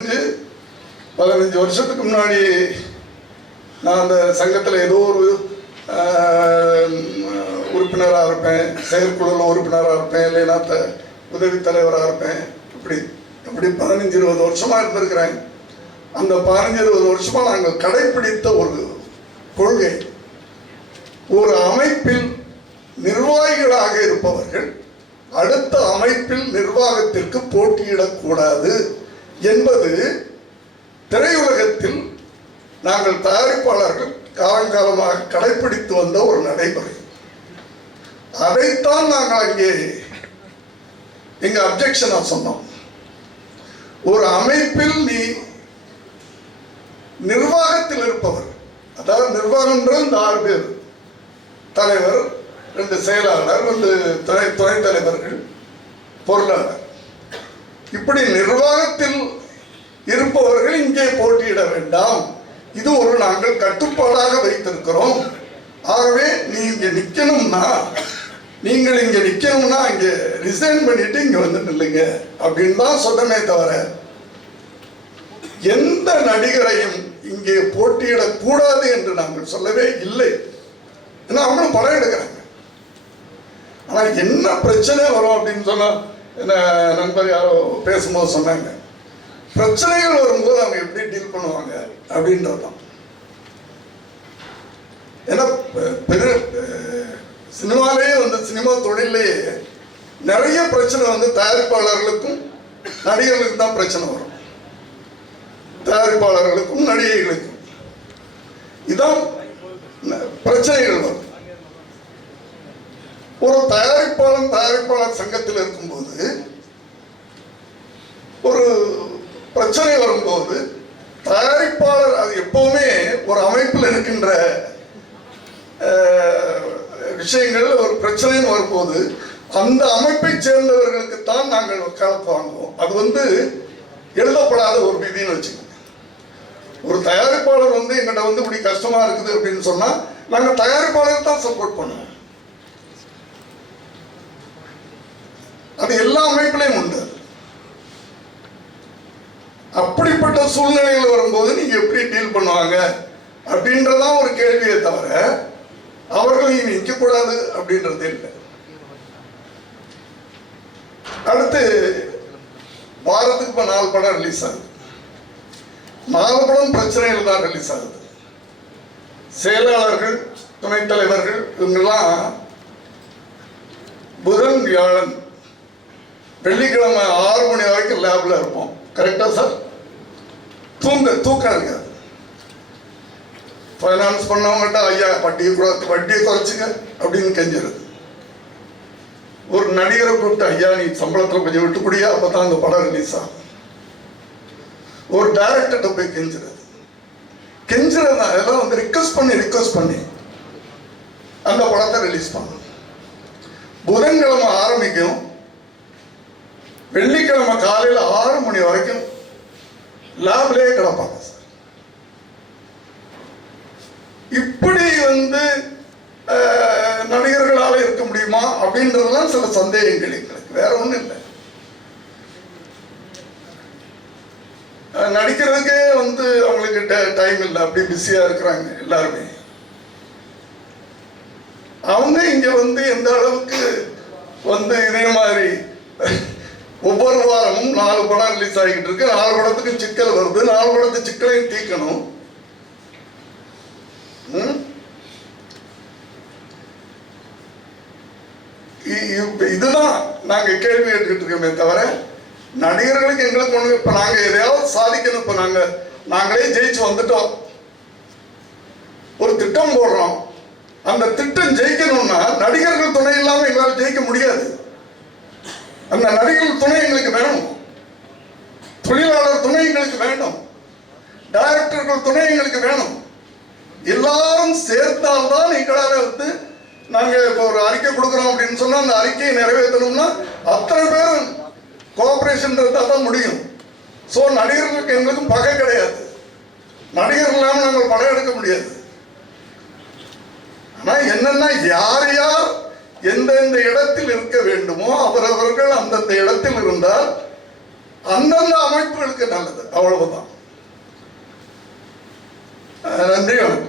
15 வருஷத்துக்கு முன்னாடி நான் அந்த சங்கத்தில் ஏதோ ஒரு உறுப்பினராக இருப்பேன், செயற்குழுவில் உறுப்பினராக இருப்பேன், இல்லைன்னா உதவி தலைவராக இருப்பேன். இப்படி 15-20 வருஷமாக இருந்திருக்கிறேன். அந்த 15-20 வருஷமாக நாங்கள் கடைப்பிடித்த ஒரு கொள்கை, ஒரு அமைப்பில் நிர்வாகிகளாக இருப்பவர்கள் அடுத்த அமைப்பில் நிர்வாகத்திற்கு போட்டியிடக்கூடாது என்பது திரையுலகத்தில் நாங்கள் தயாரிப்பாளர்கள் காலங்காலமாக கடைப்பிடித்து வந்த ஒரு நடைமுறை. அதைத்தான் நாங்கள் அங்கே எங்க அப்ஜெக்ஷனா சொன்னோம். ஒரு அமைப்பில் நீ நிர்வாகத்தில் இருப்பவர், அதாவது நிர்வாகம்ன்றது இந்த 6 பேர், தலைவர், 2 செயலாளர், 2 துணைத் தலைவர்கள், பொருளாளர், இப்படி நிர்வாகத்தில் இருப்பவர்கள் இங்கே போட்டியிட வேண்டாம். இது ஒரு நாங்கள் கட்டுப்பாடாக வைத்திருக்கிறோம். ஆகவே நீ இங்கே நிற்கணும்னா, நீங்கள் இங்கே நிற்கணும்னா இங்கே ரிசைன் பண்ணிட்டு இங்கே வந்து நில்லுங்க அப்படின்னு தான் சொன்னமே தவிர எந்த நடிகரையும் இங்கே போட்டியிடக்கூடாது என்று நாங்கள் சொல்லவே இல்லை. ஏன்னா அவங்களும் படம் எடுக்கிறாங்க. ஆனால் என்ன பிரச்சனை வரும் அப்படின்னு சொன்னா, என்ன நண்பர் யாரோ பேசும்போது சொன்னாங்க, பிரச்சனைகள் வரும்போது அவங்க எப்படி டீல் பண்ணுவாங்க அப்படின்றதான். ஏன்னா சினிமாலேயே சினிமா தொழிலேயே நிறைய பிரச்சனை தயாரிப்பாளர்களுக்கும் நடிகர்களுக்கும் தான் பிரச்சனை வரும். தயாரிப்பாளர்களுக்கும் நடிகைகளுக்கும் இதான் பிரச்சனைகள் வரும். ஒரு தயாரிப்பாளர் சங்கத்தில் இருக்கும்போது ஒரு பிரச்சனை வரும்போது தயாரிப்பாளர், அது எப்பவுமே ஒரு அமைப்பில் இருக்கின்ற விஷயங்கள், ஒரு பிரச்சனைன்னு வரும்போது அந்த அமைப்பை சேர்ந்தவர்களுக்கு தான் நாங்கள் வக்காலத்து வாங்குவோம். அது எழுதப்படாத ஒரு விதின்னு வச்சுக்கோங்க. ஒரு தயாரிப்பாளர் எங்கிட்ட இப்படி கஷ்டமா இருக்குது அப்படின்னு சொன்னா நாங்கள் தயாரிப்பாளர் தான் சப்போர்ட் பண்ணுவோம். அது எல்லா அமைப்பிலையும் உண்டு. அப்படிப்பட்ட சூழ்நிலைகள் வரும்போது நீங்க எப்படி டீல் பண்ணுவாங்க அப்படின்றதான் ஒரு கேள்வியை தவிர அவர்கள் இனி நிற்கக்கூடாது அப்படின்றது இல்லை. அடுத்து வாரத்துக்கு இப்போ 4 படம் ரிலீஸ் ஆகுது. 4 படம் பிரச்சனைகள் தான் ரிலீஸ் ஆகுது. செயலாளர்கள், துணைத் தலைவர்கள் இவங்கெல்லாம் புதன், வியாழன், வெள்ளிக்கிழமை 6 மணி வரைக்கும் லேப்ல இருப்போம். கரெக்டா சார்? தூக்கம் இருக்காது. ஃபைனான்ஸ் பண்ணவங்கள்ட்ட ஐயா வட்டியை குறைச்சிங்க அப்படின்னு கெஞ்சிருது. ஒரு நடிகரை கூப்பிட்டு ஐயா நீ சம்பளத்தில் கொஞ்சம் விட்டு கூடியா, அப்பதான் அந்த படம் ரிலீஸ் ஆகும். ஒரு டைரக்டர்கிட்ட போய் கெஞ்சுறது அதெல்லாம் ரிக்வெஸ்ட் பண்ணி அந்த படத்தை ரிலீஸ் பண்ணணும். புதன்கிழமை ஆரம்பிக்கும், வெள்ளிக்கிழமை காலையில் 6 மணி வரைக்கும் லேப்லேயே கிடப்பாங்க சார். இப்படி நடிகர்களால இருக்க முடியுமா அப்படின்றதுலாம் சில சந்தேகங்கள் எங்களுக்கு, வேற ஒன்றும் இல்லை. நடிக்கிறதுக்கே அவங்களுக்கு டைம் இல்லை, அப்படி பிஸியா இருக்கிறாங்க எல்லாருமே. அவங்க இங்க எந்த அளவுக்கு இதே மாதிரி ஒவ்வொரு வாரமும் 4 படம் ரிலீஸ் ஆகிட்டு இருக்கு. 4 படத்துக்கும் சிக்கல் வருது. 4 படத்து சிக்கலையும் தீர்க்கணும். இதுதான் நாங்க கேள்வி கேட்டுக்கிட்டு இருக்கோமே தவிர நடிகர்களுக்கு எங்களுக்கு ஒண்ணு. இப்ப நாங்க எதையாவது சாதிக்கணும். இப்ப நாங்களே ஜெயிச்சு வந்துட்டோம், ஒரு திட்டம் போடுறோம். அந்த திட்டம் ஜெயிக்கணும்னா நடிகர்கள் துணை இல்லாம எங்களால் ஜெயிக்க முடியாது. அந்த நடிகர்கள் துணை எங்களுக்கு வேணும், தொழிலாளர் துணை எங்களுக்கு வேணும், டைரக்டர்கள் துணை எங்களுக்கு வேணும். எல்லாரும் சேர்த்தால்தான் எங்களால் நாங்க இப்போ ஒரு அறிக்கை கொடுக்குறோம் அப்படின்னு சொன்னா அந்த அறிக்கையை நிறைவேற்றணும்னா அத்தனை பேரும் கோஆபரேஷன் இருந்தா தான் முடியும். ஸோ நடிகர்களுக்கு எங்களுக்கும் பகை கிடையாது. நடிகர்கள் இல்லாமல் நாங்கள் படம் எடுக்க முடியாது. ஆனா என்னன்னா யார் யார் எந்தெந்த இடத்தில் இருக்க வேண்டுமோ அவரவர்கள் அந்தந்த இடத்தில் இருந்தால் அந்தந்த அமைப்புகளுக்கு நல்லது. அவ்வளவுதான். நன்றி, வணக்கம்.